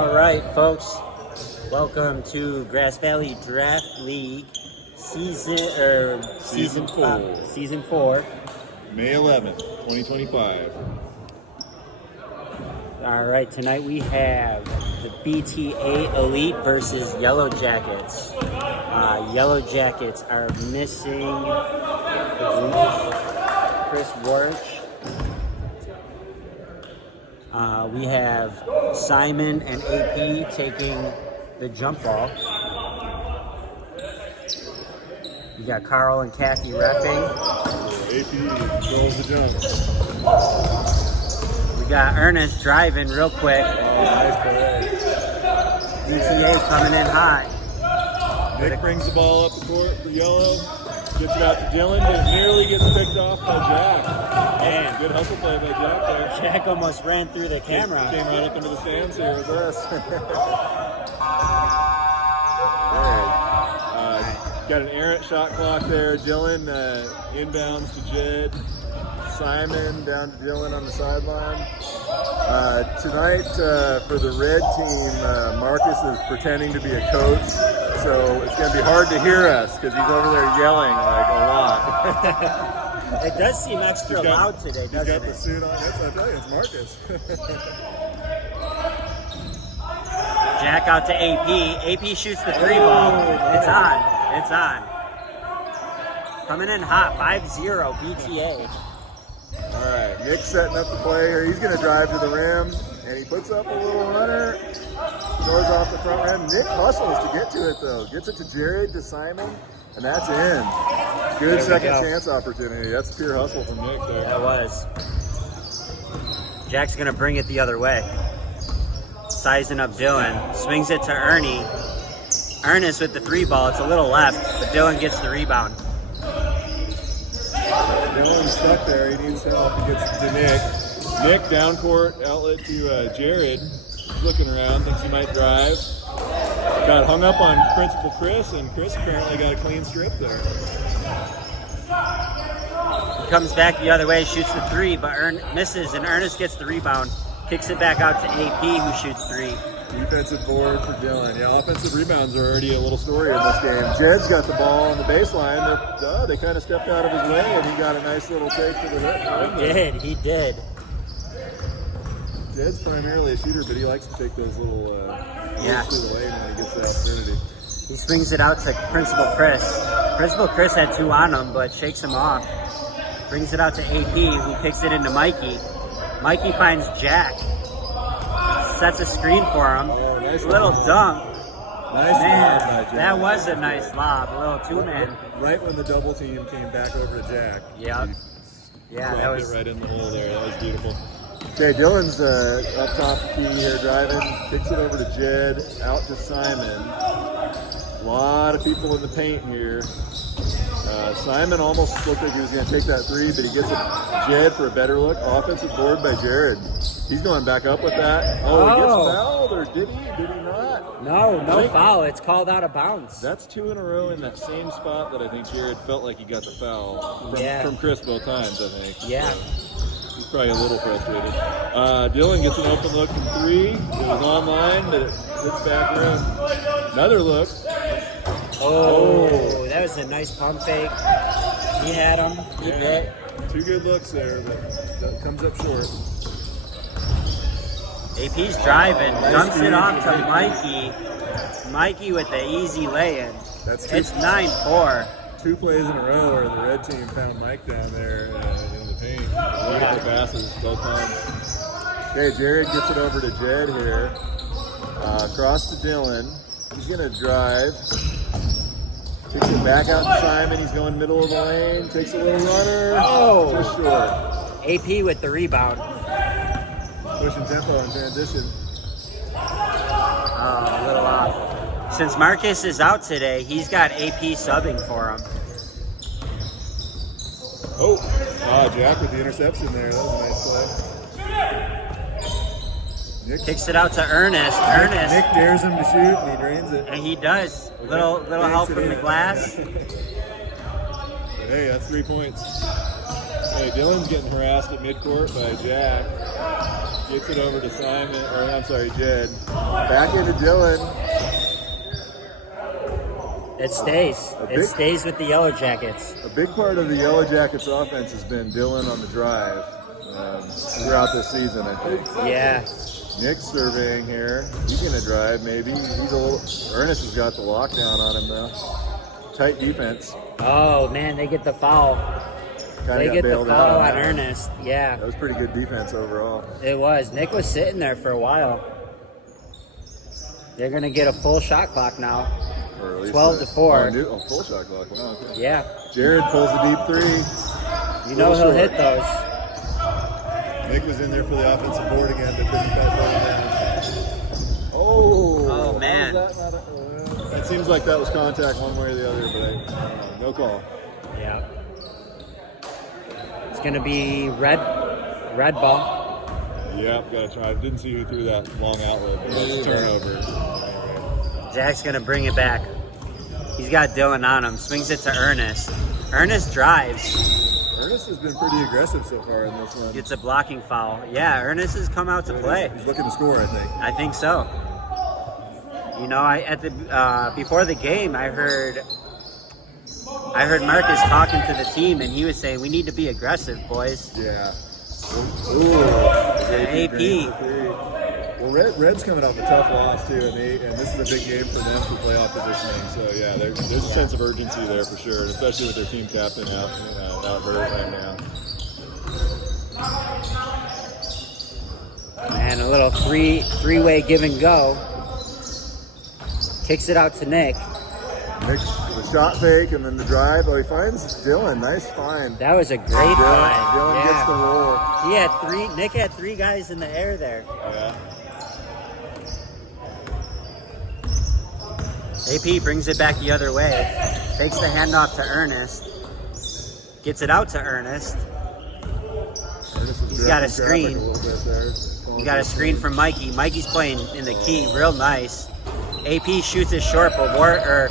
All right, folks. Welcome to Grass Valley Draft League season four. Season 4. May 11th, 2025. All right, tonight we have the BTA Elite versus Yellowjackets. Yellowjackets are missing Chris Warch. We have Simon and AP taking the jump ball. We got Carl and Kathy repping. AP throws the jump. We got Ernest driving real quick. Nice play. BTA coming in high. Nick brings the ball up the court for Yellow. Gets it out to Dylan, but it nearly gets picked off by Jack. Man, Good hustle play by Jack there. Jack almost ran through the camera. Came right up into the stands here with us. Got an errant shot clock there. Dylan inbounds to Jed. Simon down to Dylan on the sideline. Tonight for the red team, Marcus is pretending to be a coach, so it's going to be hard to hear us because he's over there yelling like a lot. It does seem extra loud today, doesn't it? He's got the suit on. That's what I tell you, it's Marcus. Jack out to AP. AP shoots the 3 ball. It's on. It's on. Coming in hot, 5-0 BTA. All right, Nick's setting up the play here. He's going to drive to the rim, and he puts up a little runner. Goes off the front rim. Nick hustles to get to it, though. Gets it to Jared, to Simon, and that's in. Good second chance opportunity. That's pure hustle from Nick there. That was. Jack's going to bring it the other way. Sizing up Dylan. Swings it to Ernie. Ernest with the 3 ball. It's a little left, but Dylan gets the rebound. Dylan's stuck there. He needs help. He gets to Nick. Nick down court, outlet to Jared. He's looking around, thinks he might drive. Got hung up on Principal Chris, and Chris apparently got a clean strip there. He comes back the other way, shoots the 3, but misses, and Ernest gets the rebound. Kicks it back out to AP, who shoots 3. Defensive board for Dylan. Yeah, offensive rebounds are already a little story in this game. Jed's got the ball on the baseline. They kind of stepped out of his way, and he got a nice little take to the hook. He did. Jed's primarily a shooter, but he likes to take those little to the lane when he gets the opportunity. He swings it out to Principal Chris. Principal Chris had 2 on him, but shakes him off. Brings it out to AP, who kicks it into Mikey. Mikey finds Jack. Sets a screen for him. Oh, nice little dunk. Nice Man, lob by Jack. that was a nice lob. A little 2-man. Right when the double team came back over to Jack. Yeah, that was it right in the hole there. That was beautiful. Okay, Dylan's up top key here driving. Kicks it over to Jed. Out to Simon. A lot of people in the paint here. Simon almost looked like he was going to take that 3, but he gets Jed for a better look. Offensive board by Jared. He's going back up with that. He gets fouled, or did he? Did he not? No foul. It's called out of bounds. That's 2 in a row in that same spot that I think Jared felt like he got the foul from Chris both times, I think. Yeah. So he's probably a little frustrated. Dylan gets an open look from 3. It was online, but it hits back rim. Another look. Oh, that was a nice pump fake. He had him. He bit. 2 good looks there, but that comes up short. AP's driving, dumps it off to Mikey. Mikey with the easy lay-in. It's 9-4. 2 plays in a row where the red team found Mike down there in the paint. Beautiful passes both times. Okay, Jared gets it over to Jed here. Across to Dylan. He's going to drive. Kicks it back out to Simon. He's going middle of the lane. Takes a little runner. Just short. AP with the rebound. Pushing tempo in transition. A little off. Since Marcus is out today, he's got AP subbing for him. Jack with the interception there. That was a nice play. Nick Kicks it out to Ernest. Nick dares him to shoot, and he drains it. And he does. Little help from the glass. But hey, that's 3 points. Hey, Dylan's getting harassed at midcourt by Jack. Gets it over to Simon, or I'm sorry, Jed. Back into Dylan. It stays. It stays with the Yellowjackets. A big part of the Yellowjackets offense has been Dylan on the drive throughout this season, I think. Yeah. Nick's surveying here. He's going to drive, maybe. Ernest has got the lockdown on him, though. Tight defense. Oh, man, they get the foul. They get the foul on Ernest. Yeah. That was pretty good defense overall. It was. Nick was sitting there for a while. They're going to get a full shot clock now. 12 to 4. Full shot clock. Wow, okay. Yeah. Jared pulls the deep three. You know he'll hit those. Nick was in there for the offensive board again, but couldn't pass that. Oh, man. It seems like that was contact one way or the other, but no call. Yeah. It's going to be red ball. Yep, got to try. Didn't see who threw that long outlet, but it's a turnover. Jack's going to bring it back. He's got Dylan on him. Swings it to Ernest. Ernest drives. Ernest has been pretty aggressive so far in this one. Gets a blocking foul. Yeah, Ernest has come out to play. He's looking to score, I think. I think so. You know, before the game, I heard Marcus talking to the team, and he was saying we need to be aggressive, boys. Yeah. AP. Well, Red's coming off a tough loss too, and this is a big game for them for playoff positioning. So yeah, there's a sense of urgency there for sure, especially with their team captain out hurt right now. Man, a little three-way give and go. Kicks it out to Nick. Nick with a shot fake and then the drive. Oh, he finds Dylan. Nice find. That was a great find. Dylan gets the roll. Nick had three guys in the air there. Yeah. AP brings it back the other way. Takes the handoff to Ernest. Gets it out to Ernest. He's got a screen. He got a screen from Mikey. Mikey's playing in the key real nice. AP shoots it short, but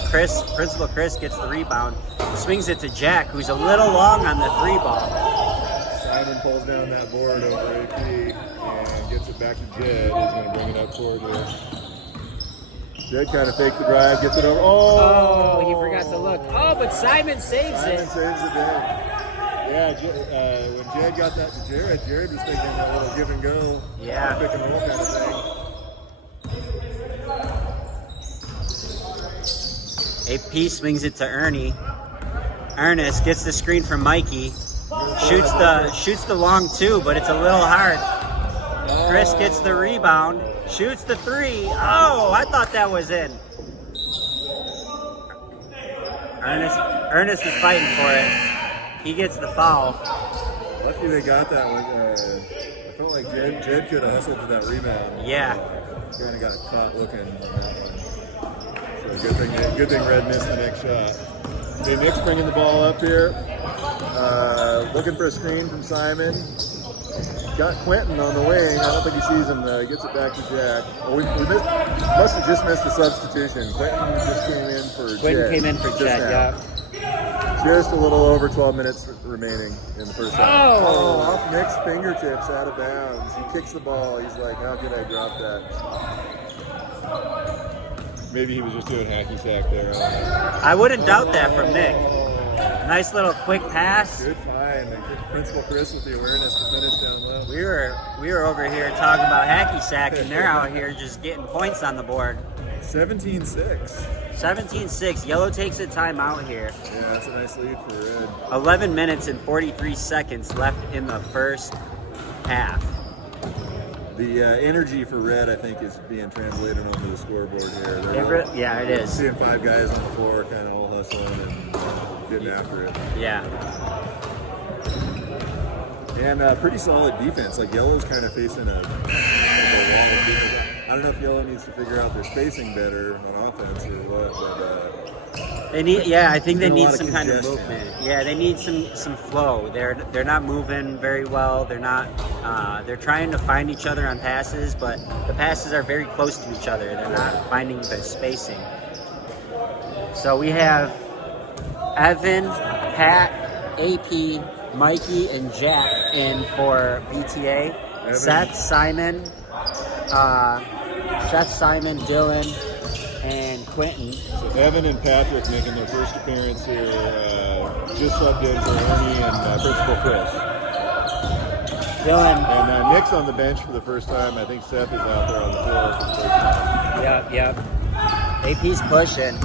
Principal Chris gets the rebound. Swings it to Jack, who's a little long on the 3 ball. Simon pulls down that board over AP and gets it back to Jed. He's going to bring it up toward her. Jed kind of faked the drive, gets it over. Oh, he forgot to look. Oh, but Simon saves it. Simon saves it down. Yeah, when Jed got that to Jared was thinking that little give and go. Yeah. Pick and roll kind of thing. AP swings it to Ernie. Ernest gets the screen from Mikey. Shoots the long 2, but it's a little hard. Chris gets the rebound. Shoots the 3. Oh, I thought that was in. Ernest is fighting for it. He gets the foul. Lucky they got that one. I felt like Jed could have hustled to that rebound. Yeah. Kind of got caught looking on that one. So good thing Red missed the next shot. Okay, Nick's bringing the ball up here. Looking for a screen from Simon. Got Quentin on the wing. I don't think he sees him. Gets it back to Jack. Oh, we must have just missed a substitution. Quentin just came in for Jed. Yeah. Just a little over 12 minutes remaining in the first half. Oh, off Nick's fingertips out of bounds. He kicks the ball. He's like, how could I drop that? Maybe he was just doing hacky sack there. I wouldn't doubt that from Nick. Nice little quick pass. Good find. Principal Chris with the awareness to finish down low. We were over here talking about hacky sack, and they're out here just getting points on the board. 17-6. 17-6. Yellow takes a timeout here. Yeah, that's a nice lead for Red. 11 minutes and 43 seconds left in the first half. The energy for Red, I think, is being translated onto the scoreboard here. Yeah, it is. Seeing 5 guys on the floor kind of all hustling and getting after it. Yeah. And pretty solid defense. Like Yellow's kind of facing a wall of defense. I don't know if Yellow needs to figure out their spacing better on offense or what, but they need. Yeah, I think they need some kind of movement. Yeah, they need some flow. They're not moving very well. They're not. They're trying to find each other on passes, but the passes are very close to each other. They're not finding the spacing. So we have Evan, Pat, AP, Mikey, and Jack in for BTA. Seth, Simon, Dylan, and Quentin. So Evan and Patrick making their first appearance here. Just subbed in for Ernie and Principal Chris. Dylan. And Nick's on the bench for the first time. I think Seth is out there on the floor for the first time. Yep. AP's pushing.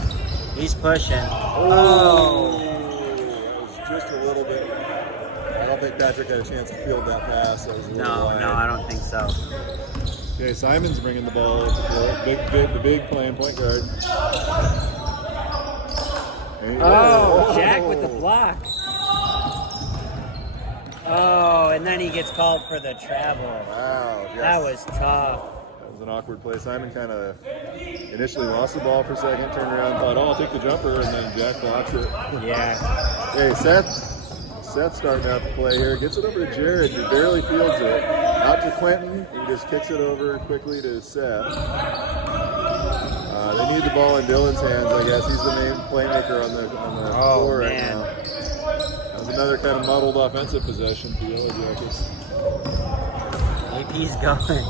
He's pushing. Oh! That was just a little bit. I don't think Patrick had a chance to field that pass. That was a little wide. No, I don't think so. Okay, Simon's bringing the ball to the floor. The big playing point guard. Jack with the block. Oh, and then he gets called for the travel. Wow. Yes. That was tough. That was an awkward play. Simon kind of initially lost the ball for a second, turned around, thought, I'll take the jumper, and then Jack blocks it. Yeah. Hey, Seth's starting out the play here. Gets it over to Jared, who barely fields it. Out to Quentin, he just kicks it over quickly to Seth. They need the ball in Dylan's hands, I guess. He's the main playmaker on the floor right now. That was another kind of muddled offensive possession for Yellowjackets. AP's going.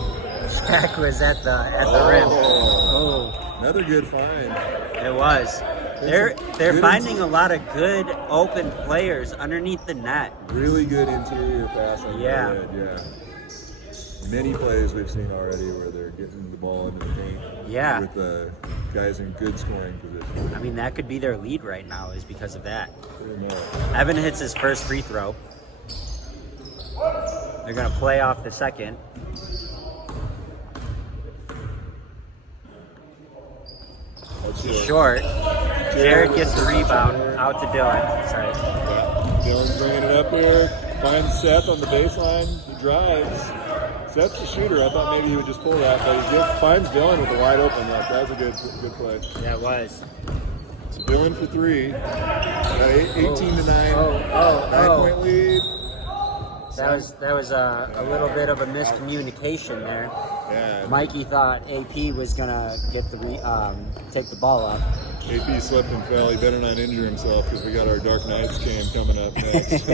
Jack was at the rim. Oh. Another good find. It was. They're finding a lot of good open players underneath the net. Really good interior passing. Yeah. Many plays we've seen already where they're getting the ball into the paint. Yeah. With the guys in good scoring position. I mean, that could be their lead right now is because of that. Pretty much. Evan hits his first free throw. They're going to play off the second. Short. Jared gets the rebound out to Dylan. Sorry. Yeah. Dylan's bringing it up here. Finds Seth on the baseline. He drives. Seth's the shooter. I thought maybe he would just pull that, but he finds Dylan with a wide open look. That was a good play. Yeah, it was. So Dylan for three. 18 to 9. 9-point lead. That was a little bit of a miscommunication there. Yeah. Mikey thought AP was gonna get take the ball up. AP slipped and fell. He better not injure himself because we got our Dark Knights game coming up next.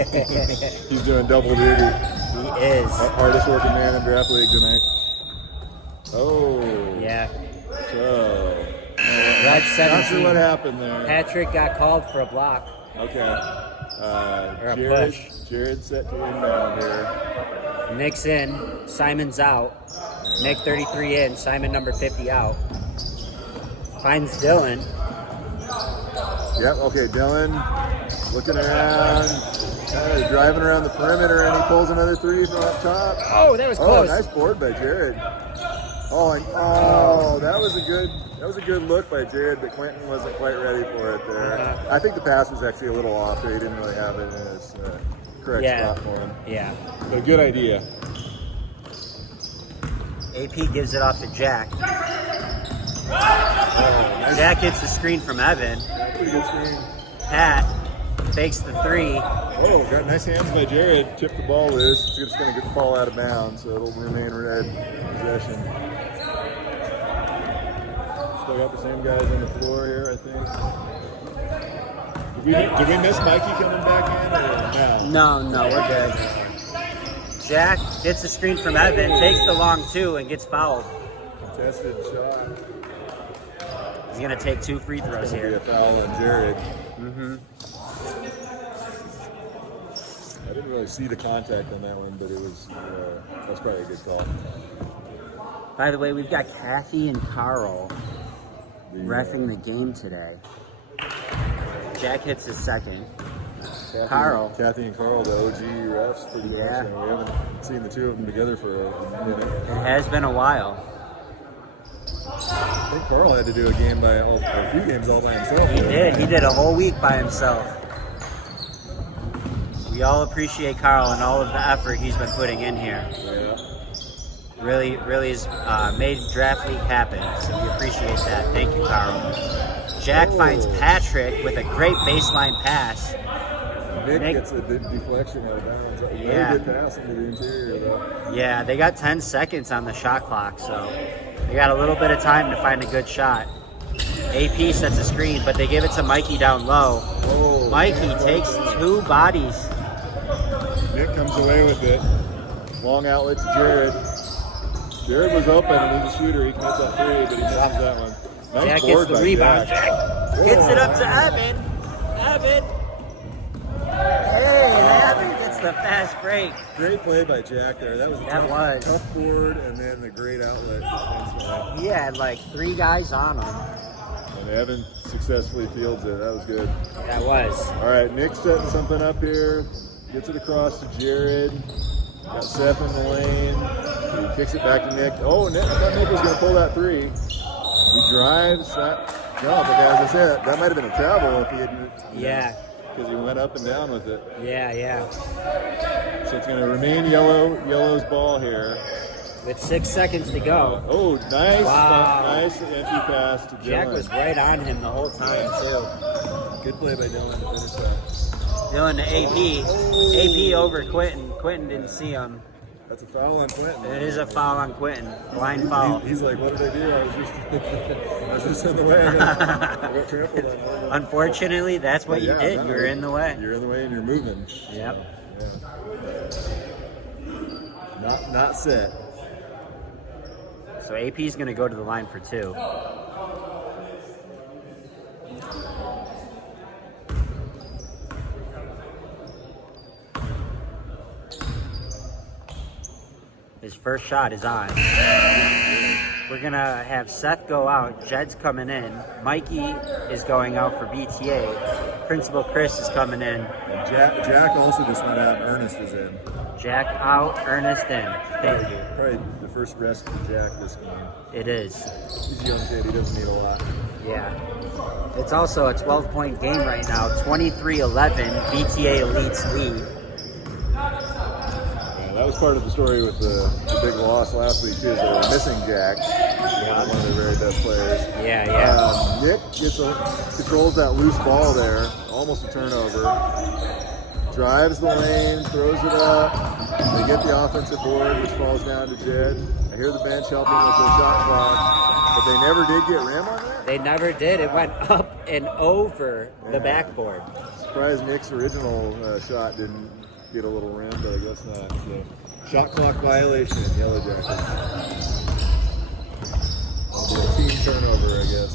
He's doing double duty. He is. Hardest working man in draft league tonight. Oh. Yeah. So. Red 17. Not sure what happened there. Patrick got called for a block. Okay. Jared set to inbound here. Nick's in. Simon's out. Nick 33 in. Simon number 50 out. Finds Dylan. Yep, okay, Dylan looking around, kind of driving around the perimeter, and he pulls another three from up top. Oh, that was close. Oh, nice board by Jared. That was a good look by Jared, but Quentin wasn't quite ready for it there. I think the pass was actually a little off there. He didn't really have it in his correct spot for him. Yeah. But a good idea. AP gives it off to Jack. Jack gets the screen from Evan. Pretty good screen. Pat fakes the three. Oh, got nice hands by Jared. Tipped the ball loose. It's just going to fall out of bounds, so it'll remain red possession. Still got the same guys on the floor here, I think. Did we miss Mikey coming back in? Or No, we're good. Jack gets the screen from Evan, takes the long two, and gets fouled. Contested shot. He's going to take 2 free throws here. Be a foul on Jared. I didn't really see the contact on that one, but it was that's probably a good call. By the way, we've got Kathy and Carl reffing the game today. Jack hits his second. Kathy and Carl, the OG refs, pretty much. Yeah. We haven't seen the two of them together for a minute. It has been a while. I think Carl had to do a few games all by himself. He did. He did a whole week by himself. We all appreciate Carl and all of the effort he's been putting in here. Yeah. Really has made Draft League happen, so we appreciate that. Thank you, Carl. Jack finds Patrick with a great baseline pass. Nick gets a deflection out of bounds. Really good pass into the interior, though. Yeah, they got 10 seconds on the shot clock, so they got a little bit of time to find a good shot. AP sets a screen, but they give it to Mikey down low. Mikey takes 2 bodies. Nick comes away with it. Long outlet to Jared. Jared was open and he's a shooter. He can hit that three, but he misses that one. Nice Jack board gets the by rebound. Jack. Jack gets it up to Evan. Evan. Hey, Evan gets the fast break. Great play by Jack there. That was a tough board, and then the great outlet. He had like 3 guys on him. And Evan successfully fields it. That was good. That was. All right, Nick's setting something up here. Gets it across to Jared. Got Seth in the lane. He kicks it back to Nick. Oh, Nick, I thought Nick was going to pull that three. He drives that jump, but as I said, that might have been a travel if he had. Yeah. Because he went up and down with it. Yeah. So it's going to remain Yellow's ball here. With 6 seconds to go. Oh, nice. Wow. Nice empty pass to Dylan. Jack was right on him the whole time, too. Good play by Dylan to finish that. Dylan to AP. AP over Quentin. Quentin didn't see him. That's a foul on Quentin. It is a foul on Quentin. Blind foul. He's like, what did I do? I was just in the way. I got trampled on. Unfortunately, that's what you did. You were in the way. You're in the way and you're moving. Yep. Yeah. Not set. So AP's going to go to the line for 2. His first shot is on. We're going to have Seth go out. Jed's coming in. Mikey is going out for BTA. Principal Chris is coming in. And Jack also just went out and Ernest is in. Jack out, Ernest in. Thank you. Probably the first rest for Jack this game. It is. He's a young kid. He doesn't need a lot. Yeah. It's also a 12-point game right now. 23-11, BTA Elite's lead. That was part of the story with the big loss last week, too. Is they were missing Jack, one of their very best players. Yeah. Nick controls that loose ball there, almost a turnover. Drives the lane, throws it up. They get the offensive board, which falls down to Jed. I hear the bench helping with the shot clock, but they never did get rim on that? They never did. It went up and over the backboard. Surprised Nick's original shot didn't get a little rim, but I guess not. So, shot clock violation, Yellowjackets. A team turnover, I guess.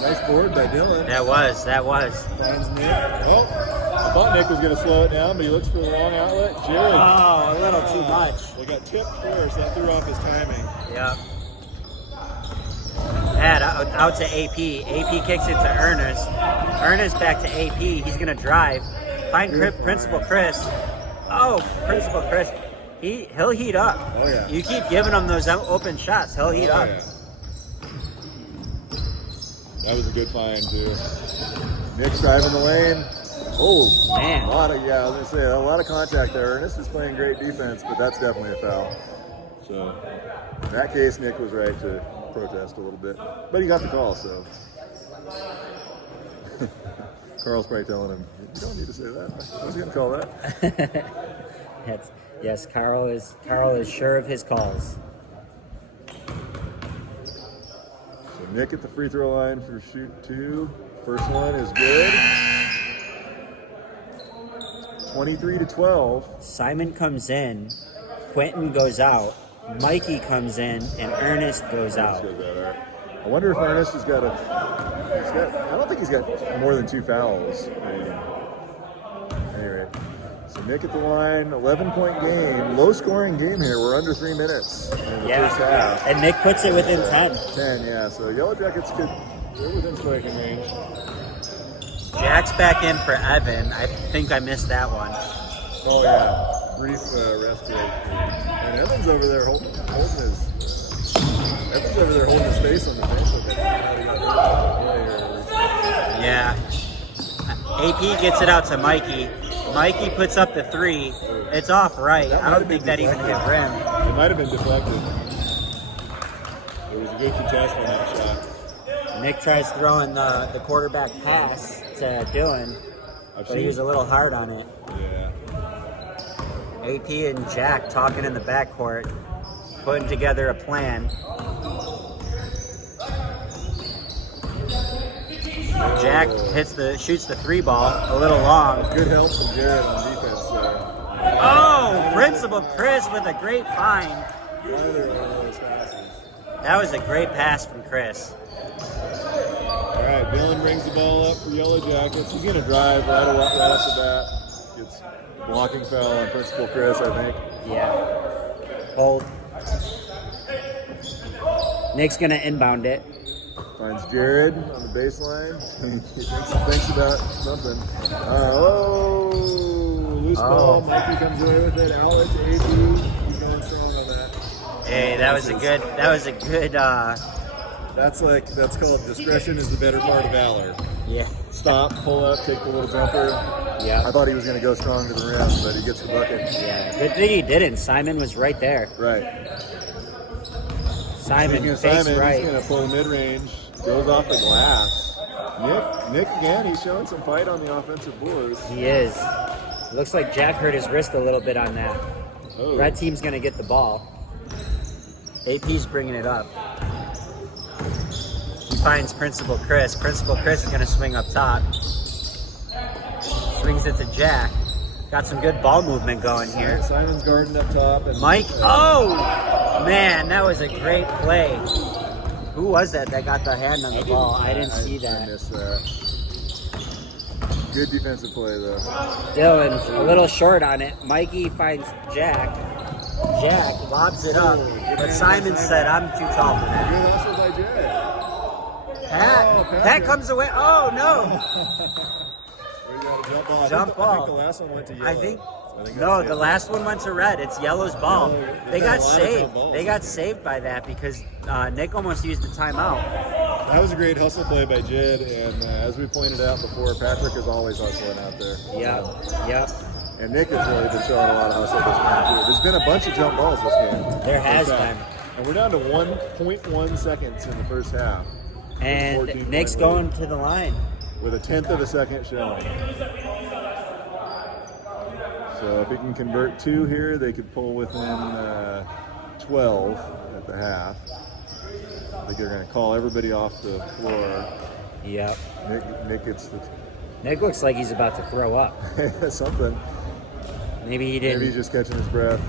Nice board by Dylan. That was. Finds Nick. Oh, I thought Nick was going to slow it down, but he looks for the long outlet. Jared. Oh, a little too much. They got tipped first. That threw off his timing. Yep. Out to AP. AP kicks it to Ernest. Ernest back to AP. He's going to drive. Find Principal Chris. Oh, Principal Chris. He'll heat up. Oh, yeah. You keep giving him those open shots. He'll heat up. Yeah. That was a good find, too. Nick's driving the lane. Oh, man. I was going to say, a lot of contact there. Ernest is playing great defense, but that's definitely a foul. So, in that case, Nick was right to protest a little bit. But he got the call, so. Carl's probably telling him, you don't need to say that. I was going to call that. Yes, Carl is sure of his calls. So Nick at the free throw line for shoot 2. First one is good. 23-12. Simon comes in, Quentin goes out, Mikey comes in, and Ernest goes out. Right. I wonder if Ernest has got I don't think he's got more than 2 fouls. Anyway, so Nick at the line, 11-point game, low-scoring game here. We're under 3 minutes in the first half. And Nick puts it within 10. 10, yeah. So Yellowjackets they're within striking range. Jack's back in for Evan. I think I missed that one. Oh, yeah. Brief rest break. And Evan's over there holding his face on the bench. Yeah. AP gets it out to Mikey. Mikey puts up the 3. It's off right. I don't think that even hit rim. It might have been deflected. It was a good contest on that shot. Nick tries throwing the quarterback pass to Dylan, but he was a little hard on it. Yeah. AP and Jack talking in the backcourt, putting together a plan. Jack shoots the 3 ball a little long. Good help from Jared on defense there. Oh, Principal Chris with a great find. Neither of those passes. That was a great pass from Chris. All right, Dylan brings the ball up for Yellowjackets. He's going to drive right off the bat. Gets blocking foul on Principal Chris, I think. Yeah. Hold. Nick's going to inbound it. Finds Jared on the baseline. He thinks about something. Loose ball. Mikey comes away with it. Outlet to AP. He's going strong on that. Hey, that was a good. That's called discretion is the better part of valor. Yeah. Stop, pull up, take the little jumper. Yeah. I thought he was going to go strong to the rim, but he gets the bucket. Yeah. Good thing he didn't. Simon was right there. Right. Simon Speaking of fakes Simon, right. he's going to pull mid-range, goes off the glass. Nick again, he's showing some fight on the offensive boards. He is. Looks like Jack hurt his wrist a little bit on that. Oh. Red team's going to get the ball. AP's bringing it up. He finds Principal Chris. Principal Chris is going to swing up top. Swings it to Jack. Got some good ball movement going here. Simon's guarding up top. And Mike, oh! Man, that was a great play. Who was that got the hand on the ball? I didn't see that. I missed that. Good defensive play, though. Dylan, a little short on it. Mikey finds Jack. Jack lobs it up, but Simon said, I'm too tall for that. Good hustle by Jared. Pat comes away. Oh, no. We got a jump ball. Jump I think ball. the last one went to yellow. I think that's the last one went to red. It's Yellow's ball. Yellow, They got a lot of saved. jump balls. They got saved by that because Nick almost used the timeout. That was a great hustle play by Jed, and as we pointed out before, Patrick is always hustling out there. Yep. And Nick has really been showing a lot of hustle this game, too. There's been a bunch of jump balls this game. There has been. And we're down to 1.1 seconds in the first half. And Nick's going to the line. With a 1/10 of a second showing. So if he can convert 2 here, they could pull within 12 at the half. I think they're going to call everybody off the floor. Yep. Nick gets the... Nick looks like he's about to throw up. something. Maybe he didn't. Maybe he's just catching his breath.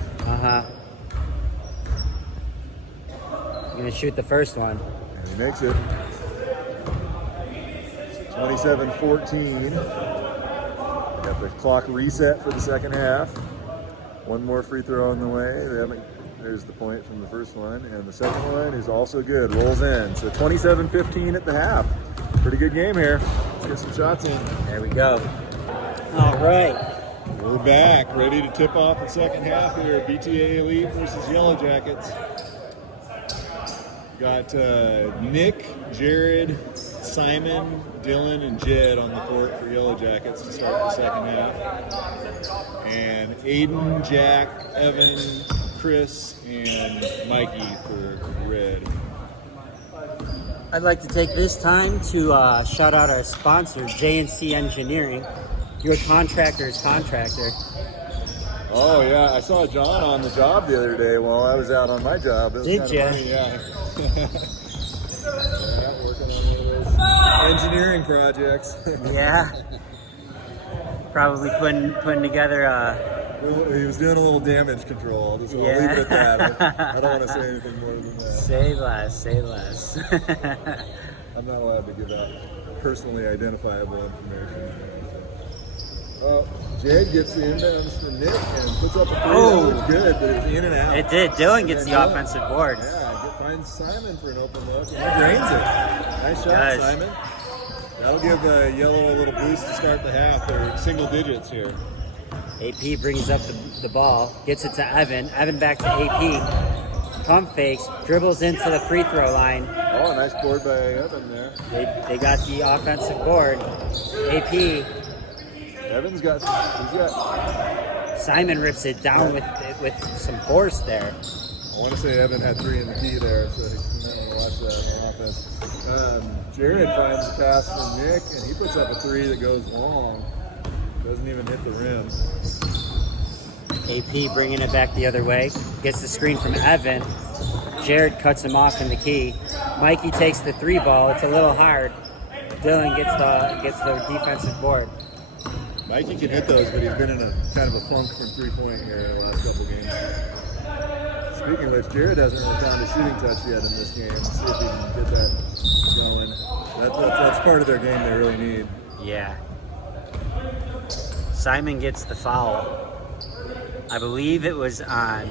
Gonna shoot the first one. And he makes it. 27-14. Got the clock reset for the second half. One more free throw on the way. There's the point from the first one. And the second one is also good. Rolls in. So 27-15 at the half. Pretty good game here. Let's get some shots in. There we go. All right. We're back. Ready to tip off the second half here. BTA Elite versus Yellowjackets. Got Nick, Jared, Simon, Dylan, and Jed on the court for Yellowjackets to start the second half. And Aiden, Jack, Evan, Chris, and Mikey for Red. I'd like to take this time to shout out our sponsor, J&C Engineering, your contractor's contractor. Oh, yeah. I saw John on the job the other day while I was out on my job. It was Did kind ya? of funny, yeah. Yeah, working on one of those engineering projects. Yeah. Probably putting together Well, he was doing a little damage control. I'll leave it at that. I don't want to say anything more than that. Say less. I'm not allowed to give out personally identifiable information. Jed gets the inbounds to Nick and puts up a 3. Oh. That was good, but it was in and out. It did. Dylan gets the Dylan. offensive board. Yeah, finds Simon for an open look, and he drains it. Nice shot, Nice. Simon. That'll give Yellow a little boost to start the half. They're single digits here. AP brings up the ball, gets it to Evan. Evan back to AP. Pump fakes, dribbles into the free throw line. Oh, nice board by Evan there. They got the offensive board. AP. He's got Simon rips it down with some force there. I want to say Evan had 3 in the key there, so you might want to watch that on offense. Jared finds the pass from Nick, and he puts up a 3 that goes long. Doesn't even hit the rim. AP bringing it back the other way. Gets the screen from Evan. Jared cuts him off in the key. Mikey takes the 3 ball. It's a little hard. Dylan gets the defensive board. Mikey can hit those, but he's been in a kind of a funk from 3-point here the last couple games. Speaking of which, Jared hasn't really found a shooting touch yet in this game. Let's see if he can get that going. That's part of their game they really need. Yeah. Simon gets the foul. I believe it was on.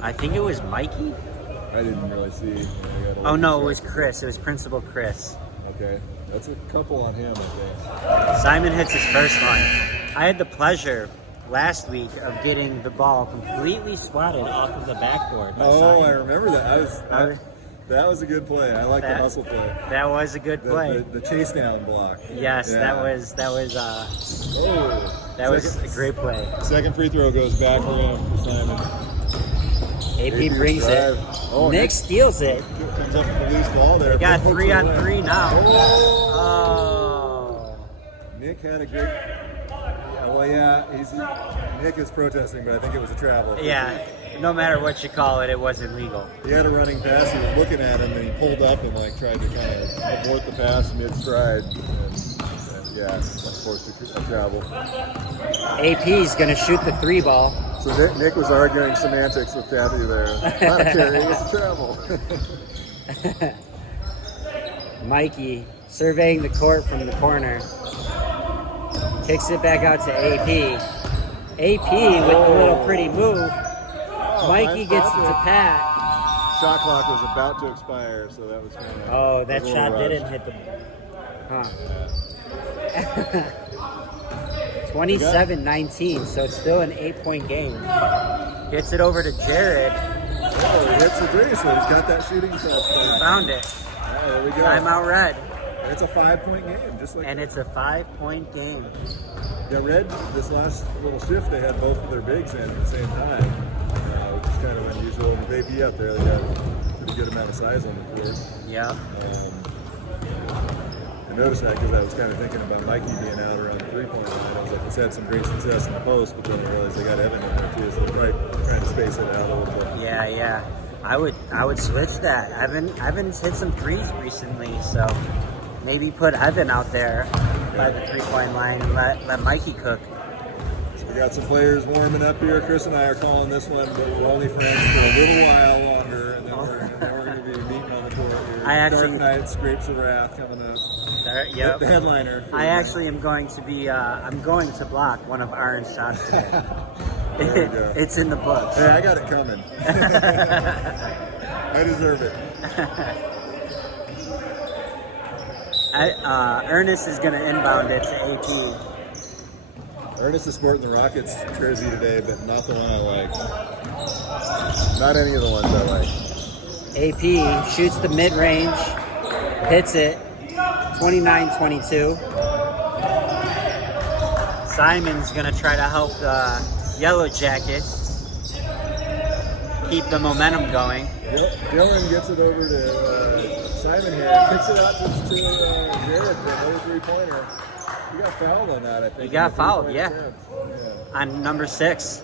I think it was Mikey. I didn't really see. Oh no, it was Chris. It was Principal Chris. Okay, that's a couple on him, I think. Simon hits his first one. I had the pleasure last week of getting the ball completely swatted off of the backboard. by Oh, Simon. I remember that. That was a good play. I like the hustle play. That was a good play. The chase down block. Yes, Yeah. that was a great play. Second free throw goes back for him for Simon. AP brings it. Oh, Nick steals it. Comes up with the loose ball there. They got Hooks 3 it on away. 3 now. Oh. Nick had a great. Nick is protesting, but I think it was a travel. Yeah, no matter what you call it, it wasn't legal. He had a running pass. He was looking at him, and he pulled up and tried to kind of abort the pass mid-stride. And yeah, unforced a travel. AP's gonna shoot the 3 ball. So Nick was arguing semantics with Kathy there. Not a carry, it was a travel. Mikey surveying the court from the corner. Kicks it back out to AP. AP with a little pretty move. Mikey gets it to Pat. Shot clock was about to expire, so that was kind of. Oh, that shot didn't hit the. Huh. 27-19, so it's still an 8-point game. Gets it over to Jared. Oh, he hits the 3, so he's got that shooting touch. Found it. Oh, there we go. Timeout Red. It's a 5-point game, just like. And it's a 5-point game. Yeah, Red, this last little shift, they had both of their bigs in at the same time, which is kind of unusual. With AP out there, they got a pretty good amount of size on the court. Yeah. I noticed that because I was kind of thinking about Mikey being out around the 3-point line. I was like, he's had some great success in the post, but then I realized they got Evan in there too, so they're probably trying to space it out a little bit. Yeah. I would switch that. Evan's hit some threes recently, so maybe put Evan out there by the 3-point line and let Mikey cook. So we got some players warming up here. Chris and I are calling this one, but we're only friends for a little while longer, and then we're going to be meeting on the court here. Dark Knights, Grapes of Wrath coming up. Yep. The headliner. I actually am going to be. I'm going to block one of Aaron's shots today. There we go. It's in the books. Hey, I got it coming. I deserve it. Ernest is going to inbound it to AP. Ernest is sporting the Rockets jersey today, but not the one I like. Not any of the ones I like. AP shoots the mid-range, hits it, 29-22. Simon's going to try to help the Yellowjackets keep the momentum going. Dylan gets it over to Simon here. Kicks it out to Jared for another 3-pointer. He got fouled on that, I think. He got fouled, yeah. Yeah. On number 6.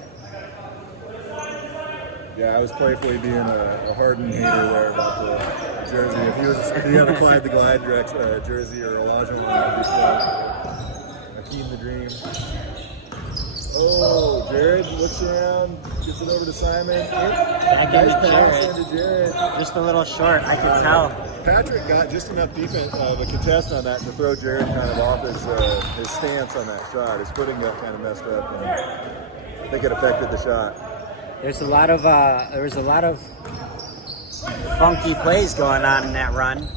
Yeah, I was playfully being a Harden hater there about the jersey. If he had applied the Glide Drex jersey or Elijah one, I'd be fine. Hakeem the Dream. Oh, Jared looks around, gets it over to Simon. Back Nice into pass Jared. into Jared. Just a little short, I could tell. Patrick got just enough defense of a contest on that to throw Jared kind of off his stance on that shot. His footing got kind of messed up, and I think it affected the shot. There was a lot of funky plays going on in that run.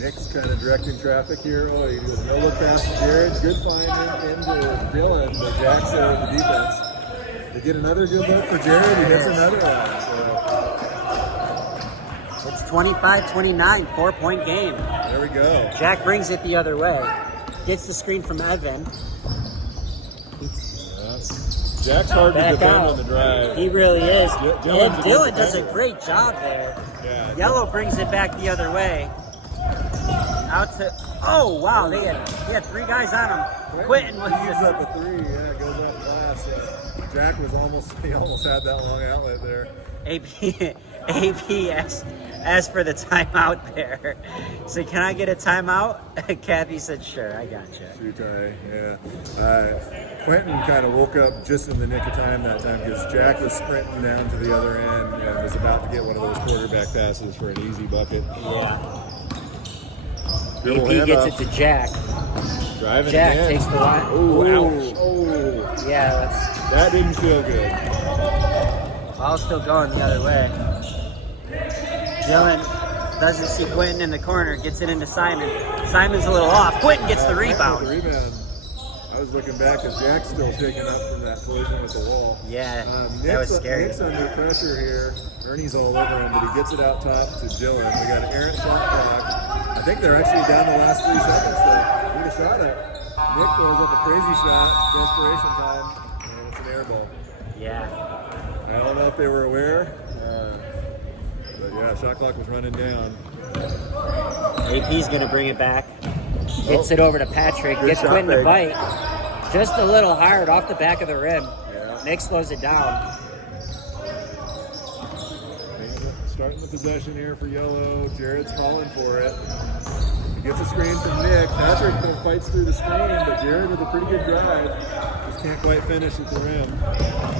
Nick's kind of directing traffic here. Oh, he goes no look past Jared. Good find into Dylan, but Jack's there with the defense. They get another good look for Jared. He hits another one. So. It's 25-29, 4-point game. There we go. Jack brings it the other way. Gets the screen from Evan. Jack's hard to Back defend out. on the drive. He really is. Dylan's And Dylan does a great job there. Yeah. Yellow brings it back the other way. Out to, oh wow, he had 3 guys on him. Quitting with He gives up a 3, yeah, goes up fast. Jack was almost had that long outlet there. AP asked for the timeout there. So can I get a timeout? Kathy said, sure, I gotcha. Shoe tie, yeah. Quentin kind of woke up just in the nick of time that time because Jack was sprinting down to the other end and was about to get one of those quarterback passes for an easy bucket. Yeah. Dribble AP gets handoff. it to Jack. Driving Jack again. takes the line. Oh, Ouch. oh. Yeah, That didn't feel good. ball's still going the other way. Dylan doesn't see Quentin in the corner, gets it into Simon. Simon's a little off. Quentin gets the rebound. I was looking back because Jack's still picking up from that collision with the wall. Yeah, that was scary. Nick's under pressure here. Ernie's all over him, but he gets it out top to Dylan. We got an errant shot clock. I think they're actually down the last 3 seconds. They need a shot at. Nick throws up a crazy shot, desperation time, and it's an air ball. Yeah. I don't know if they were aware, but yeah, shot clock was running down. AP's going to bring it back. Gets it over to Patrick. Good Gets shot, Quentin to Peg. bite. Just a little hard off the back of the rim. Yeah. Nick slows it down. Starting the possession here for Yellow. Jared's falling for it. He gets a screen from Nick. Patrick fights through the screen, but Jared with a pretty good drive. Just can't quite finish at the rim.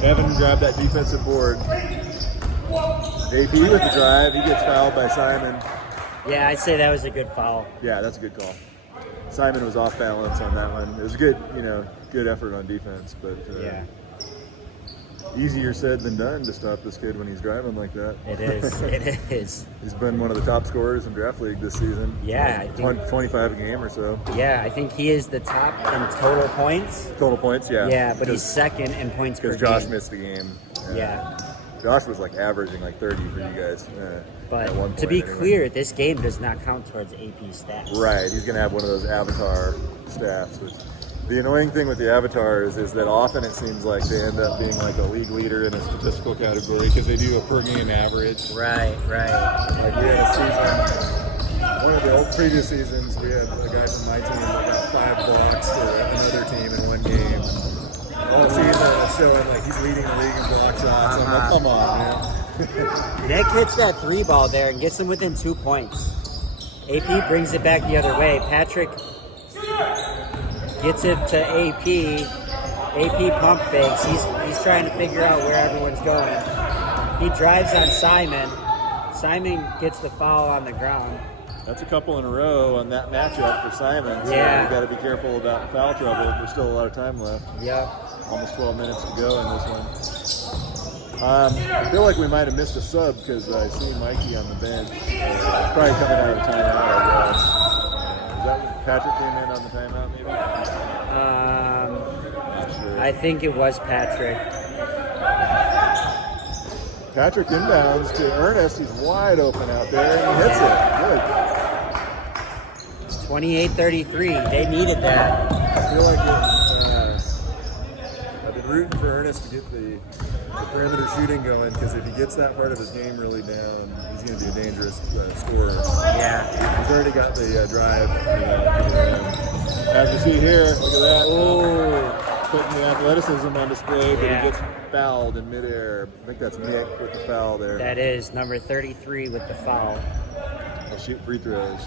Evan grabbed that defensive board. AP with the drive. He gets fouled by Simon. Yeah, I'd say that was a good foul. Yeah, that's a good call. Simon was off balance on that one. It was good, good effort on defense, but Yeah, easier said than done to stop this kid when he's driving like that. it is. It is. He's been one of the top scorers in draft league this season. Yeah, I think. 25 a game or so. Yeah, I think he is the top in total points. Total points, yeah. Yeah, but he's second in points per game. because Josh missed a game. Yeah. Josh was like averaging like 30 for you guys. But at one to point, be anyway. clear, this game does not count towards AP stats. Right, he's going to have one of those avatar stats. Which, the annoying thing with the avatars is that often it seems like they end up being like a league leader in a statistical category because they do a per game average. Right. Like we had a season, one of the old previous seasons, we had a guy from my team that got 5 blocks for another team in one game. All season it's showing like he's leading the league in block shots. I'm like, come on, man. Nick hits that 3 ball there and gets him within 2 points. AP brings it back the other way. Patrick gets it to AP. AP pump fakes. He's trying to figure out where everyone's going. He drives on Simon. Simon gets the foul on the ground. That's a couple in a row on that matchup for Simon. So Yeah. you got to be careful about foul trouble. There's still a lot of time left. Yep. Almost 12 minutes to go in this one. I feel like we might have missed a sub because I see Mikey on the bench. Probably coming out of the timeout, I guess. Is that when Patrick came in on the timeout, maybe? Not sure. I think it was Patrick. Patrick inbounds to Ernest. He's wide open out there, and he hits it. Good. It's 28-33. They needed that. I feel like I've been rooting for Ernest to get the perimeter shooting going because if he gets that part of his game really down, he's going to be a dangerous scorer. Yeah. He's already got the drive. As we see here, look at that. Oh. Putting the athleticism on display, but Yeah. he gets fouled in midair. I think that's Nick with the foul there. That is number 33 with the foul. He'll shoot free throws.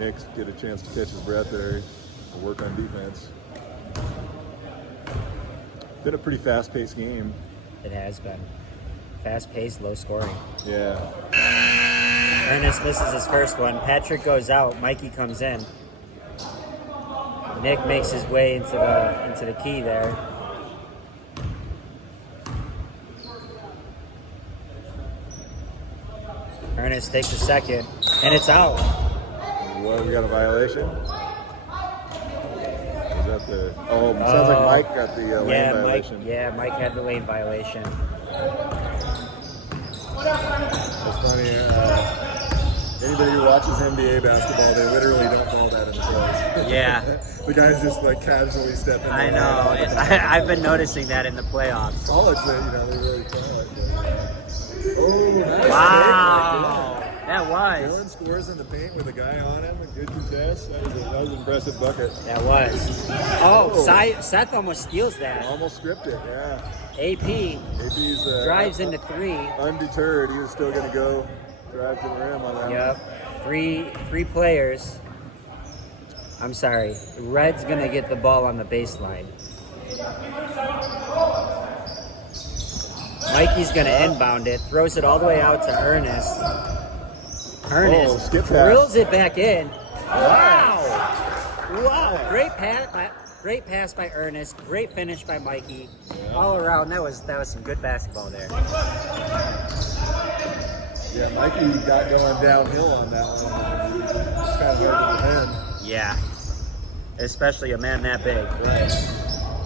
Nick get a chance to catch his breath there. He'll work on defense. Been a pretty fast-paced game. It has been. Fast-paced, low scoring. Yeah. Ernest misses his first one. Patrick goes out. Mikey comes in. Nick makes his way into the key there. Ernest takes a second, and it's out. What, we got a violation? Is that the... Oh, it sounds like Mike got the lane violation. Mike had the lane violation. That's funny. Anybody who watches NBA basketball, they literally don't call that in the playoffs. Yeah. The guys just like casually step in. I know. I've been noticing that in the playoffs. All it's they really call it. Oh, nice Wow. That was. Dylan scores in the paint with a guy on him. A good contest. That was an impressive bucket. That was. Seth almost steals that. Almost stripped it, yeah. AP's drives into 3. Undeterred, he was still going to go drive to the rim on that. Yep. Three players. I'm sorry. Red's going to get the ball on the baseline. Mikey's going to inbound it. Throws it all the way out to Ernest. Ernest drills it back in. Wow. Great pass by Ernest. Great finish by Mikey. Yeah. All around, that was some good basketball there. Yeah, Mikey got going downhill on that one. It's kind of hard to defend. Yeah. Especially a man that big. Right.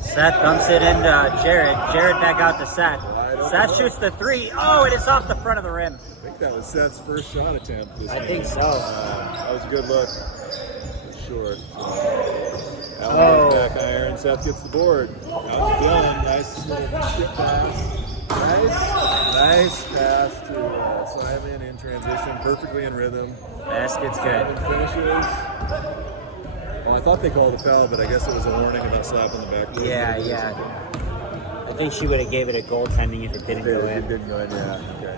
Seth dumps it into Jared. Jared back out to Seth. Seth shoots the 3. Oh, it is off the front of the rim. I think that was Seth's first shot attempt. I think so. That was a good look. For sure. Allen back iron. Seth gets the board. Out to Dylan. Nice little skip pass. Nice pass to Simon in transition. Perfectly in rhythm. Basket's good. Finishes. Well, I thought they called a foul, but I guess it was a warning about slapping the backboard. Yeah. I think she would have gave it a goaltending if it didn't go in. It didn't go in, yeah. Okay.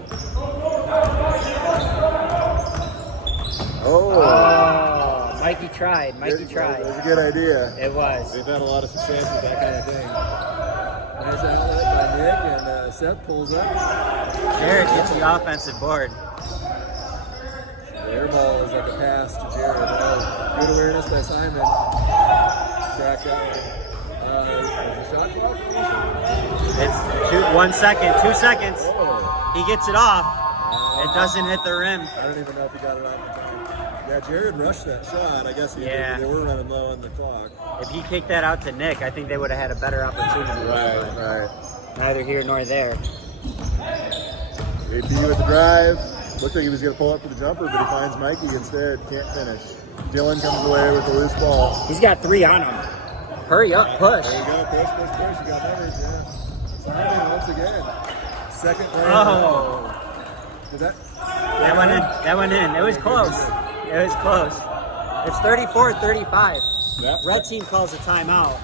Mikey tried. It was a good idea. It was. They've had a lot of success with that kind of thing. Nice outlet by Nick, and Seth pulls up. Jared gets the offensive board. The air ball is like a pass to Jared. Good awareness by Simon. Track down. Is the shot clock? It's 1 second, 2 seconds. Oh. He gets it off. It doesn't hit the rim. I don't even know if he got it off in time. Yeah, Jared rushed that shot. I guess they were running low on the clock. If he kicked that out to Nick, I think they would have had a better opportunity. Right. Neither here nor there. AP with the drive. Looked like he was going to pull up for the jumper, but he finds Mikey instead. Can't finish. Dylan comes away with the loose ball. He's got 3 on him. Hurry up, push. There you go. Push. You got numbers, yeah. Simon once again. Second play. Oh. Did that? That went in. It was close. It's 34-35. Yep. Red team calls a timeout.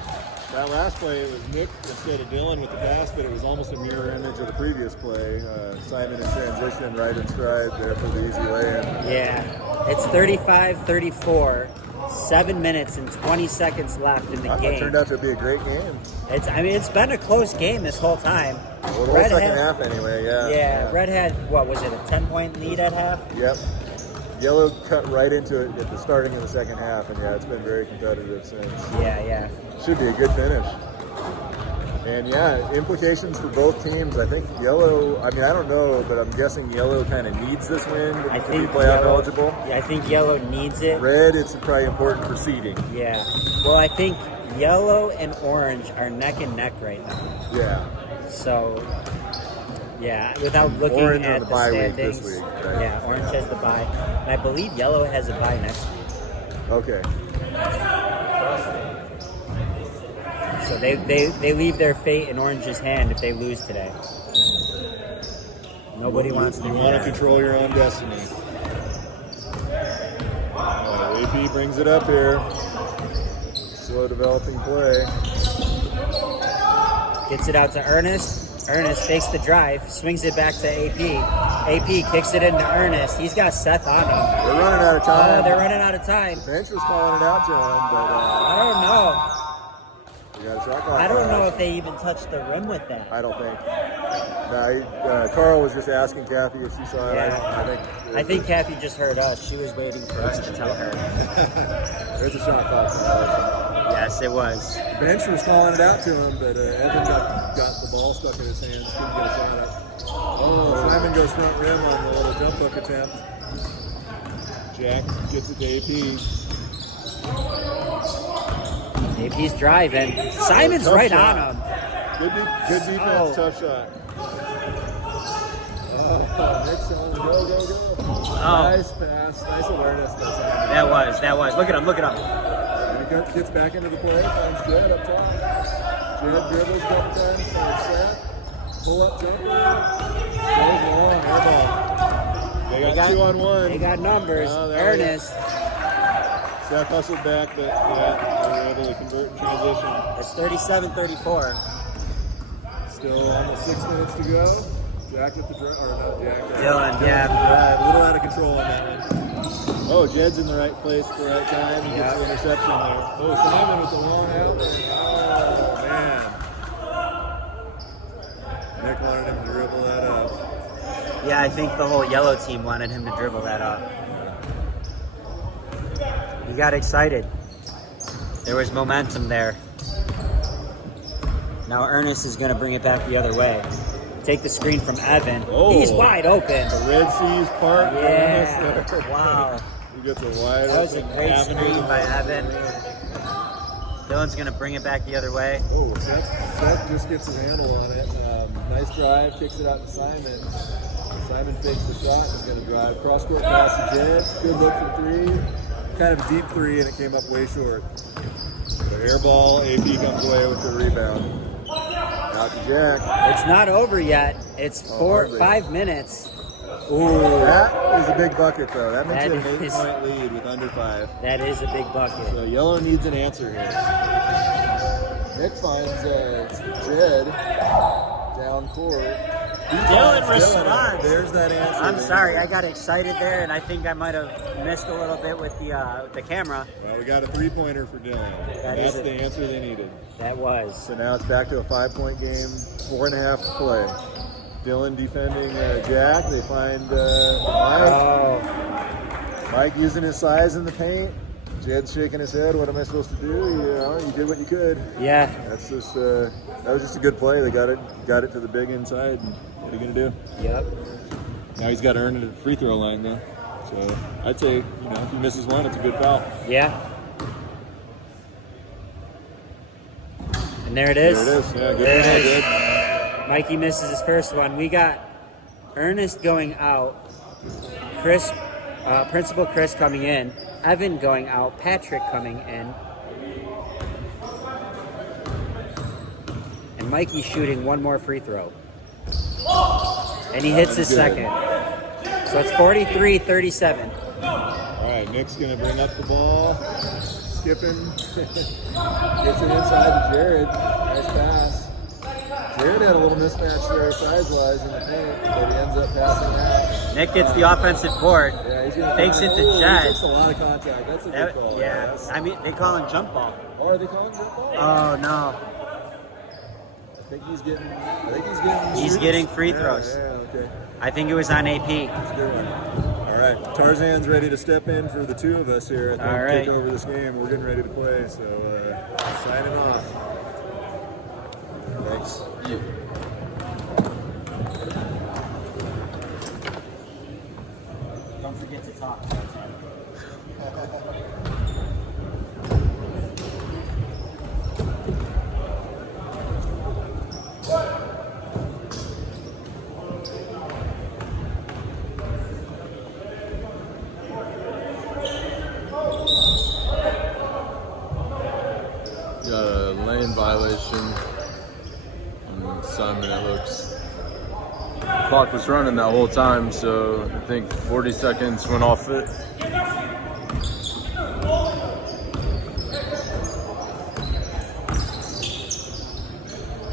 That last play, it was Nick instead of Dylan with the pass, but it was almost a mirror image of the previous play. Simon in transition, right in stride there for the easy lay-in. Yeah. It's 35-34. 7 minutes and 20 seconds left in the game. It turned out to be a great game. It's been a close game this whole time. Well, the whole second half anyway, yeah. Yeah, Red had, what was it, a 10-point lead at half? Yep. Yellow cut right into it at the starting of the second half, and yeah, it's been very competitive since. Yeah. Should be a good finish. And yeah, implications for both teams. I think Yellow, I don't know, but I'm guessing Yellow kind of needs this win to be playoff eligible. Yeah, I think Yellow needs it. Red, it's probably important for seeding. Yeah. Well, I think Yellow and Orange are neck and neck right now. Yeah. So, yeah, without looking Orange at on the the bye standings. week this week, right? Yeah, Orange has the bye. And I believe Yellow has a bye next week. Okay. So they leave their fate in Orange's hand if they lose today. Nobody wants to do that. You want to control your own destiny. AP brings it up here. Slow developing play. Gets it out to Ernest. Ernest fakes the drive, swings it back to AP. AP kicks it into Ernest. He's got Seth on him. They're running out of time. They're running out of time. The bench was calling it out to him, but I don't know. I don't know if they even touched the rim with that. I don't think. No, Carl was just asking Kathy if she saw it. Yeah. I think Kathy just heard us. She was waiting for us to tell her. There's a shot clock. Yes, it was. The bench was calling it out to him, but Evan got the ball stuck in his hands. Couldn't get a shot at it. Oh, Simon goes front rim on the little jump hook attempt. Jack gets it to AP. AP's driving. Simon's right on him. Good defense, tough shot. Nick's on, go. Nice pass, nice awareness. That was. Look at him. And he gets back into the play, finds Jed up top. Jed dribbles a couple times, finds Seth. Pull up jumper. Goes long, air ball. They got 2-on-1. They got numbers. Oh, there we go. Ernest. Seth hustled back, but yeah, they were able to convert in transition. It's 37-34. Still almost 6 minutes to go. Jack with the drive, or not Jack. Dylan, yeah. Drive. A little out of control on that one. Oh, Jed's in the right place at the right time. He gets the interception there. Oh, Simon with the long outlet. Oh, man. Nick wanted him to dribble that up. Yeah, I think the whole yellow team wanted him to dribble that up. He got excited. There was momentum there. Now Ernest is going to bring it back the other way. Take the screen from Evan. Oh, he's wide open. The Red Seas Park. Yeah. Wow. He gets a wide That was a great avenue. screen by Evan. Dylan's going to bring it back the other way. Oh, Seth just gets his handle on it. Nice drive, kicks it out to Simon. Simon fakes the shot and is going to drive. Cross-court pass to Jed. Good look for three. Kind of a deep three, and it came up way short. The air ball, AP comes away with the rebound. Out to Jack. It's not over yet. It's 5 minutes. Ooh, that is a big bucket, though. That makes That it an is- 8-point lead with under 5. That is a big bucket. So Yellow needs an answer here. Nick finds Jed down court. Dylan responds. There's that answer. I'm sorry, I got excited there, and I think I might have missed a little bit with the camera. Well, we got a 3-pointer for Dylan. That's the answer they needed. That was. So now it's back to a 5-point game, 4.5 to play. Dylan defending Jack. They find Mike. Oh, Mike using his size in the paint. Jed's shaking his head. What am I supposed to do? You did what you could. yeah. That's just that was just a good play. They got it to the big inside. And what are you gonna do? Yep. Now he's got to earn it at the free throw line though. So I'd say if he misses one, it's a good foul. Yeah. And there it is. There it is. Yeah, good There foul, it is. Jed. Mikey misses his first one. We got Ernest going out, Principal Chris coming in, Evan going out, Patrick coming in, and Mikey shooting one more free throw. And he hits his Good. second. So it's 43-37. All right, Nick's gonna bring up the ball, skipping, gets it inside to Jared. Nice pass. Jared had a little mismatch there size-wise in the paint, but he ends up passing that. Nick gets the offensive board. Yeah, he's gonna Fakes it to He Jed. takes a lot of contact. That's a good call. Yeah, I mean, they call him jump ball. Oh, are they calling jump ball? Oh, no. I think he's getting. He's shoots. getting free throws. Yeah, okay. I think it was on AP. That's a good one. All right, Tarzan's ready to step in for the two of us here. I think All right. take over this game. We're getting ready to play, so signing off. Thanks. Don't forget to talk. Got a lane violation on Simon, it looks. Clock was running that whole time, so I think 40 seconds went off it.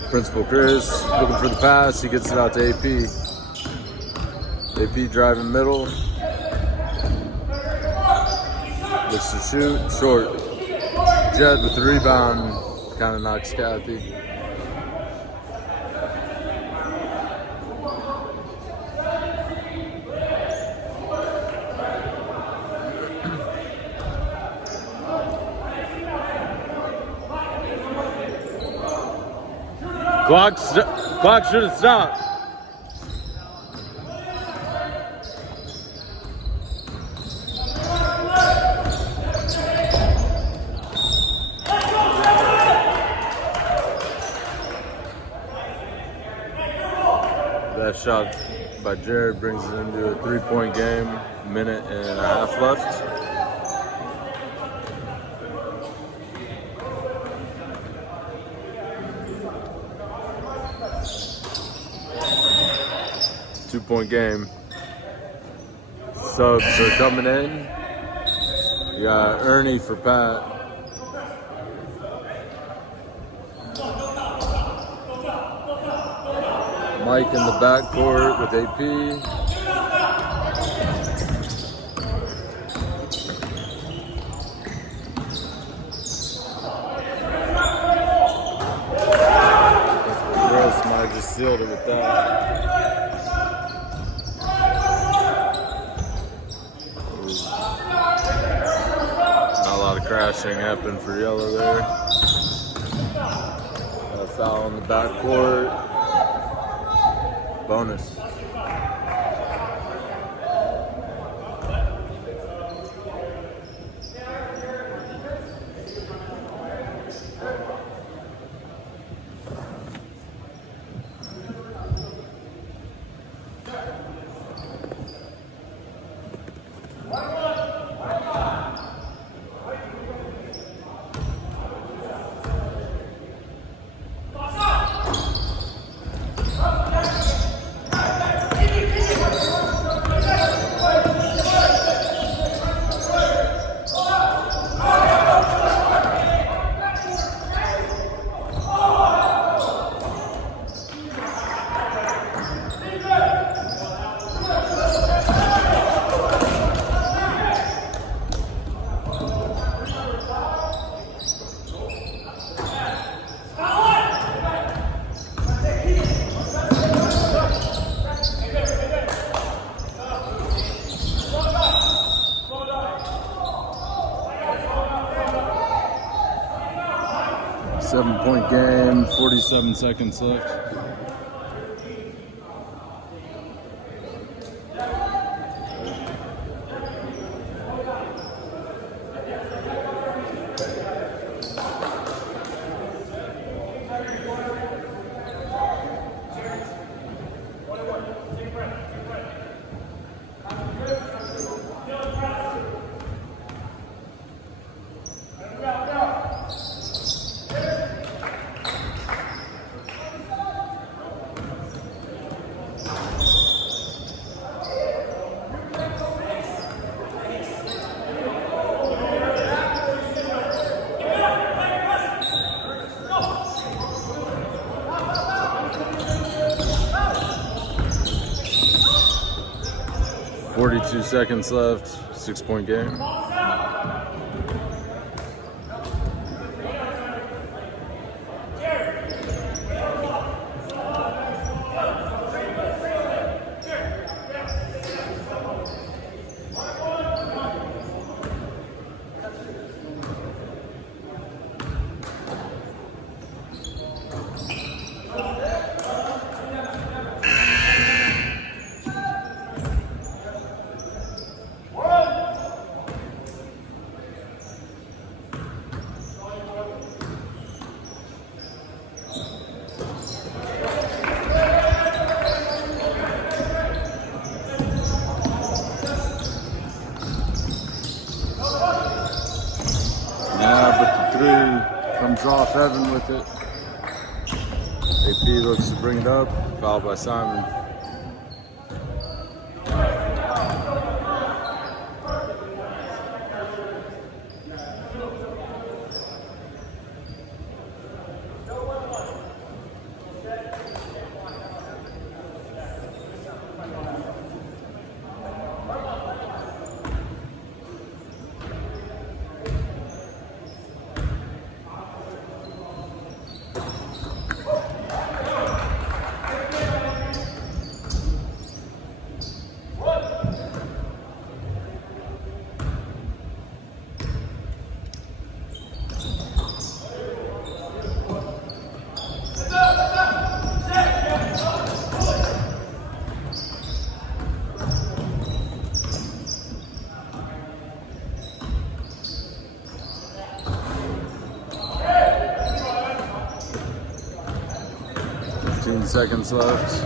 Principal Chris looking for the pass, he gets it out to AP. AP driving middle. Looks to shoot, short. Jed with the rebound, kind of knocks Kathy. Clock should have stopped. That shot by Jared brings it into a 3-point game, minute and a half left. Two-point game. subs are coming in. You got Ernie for Pat. Mike in the backcourt with AP. Gross might have just sealed it with that. Not a lot of crashing happened for Yellow there. Got a foul in the backcourt. Bonus. Seven-point game, 47 seconds left. Two seconds left, 6-point game. Comes off Evan with it. AP looks to bring it up. Fouled by Simon. Seconds left.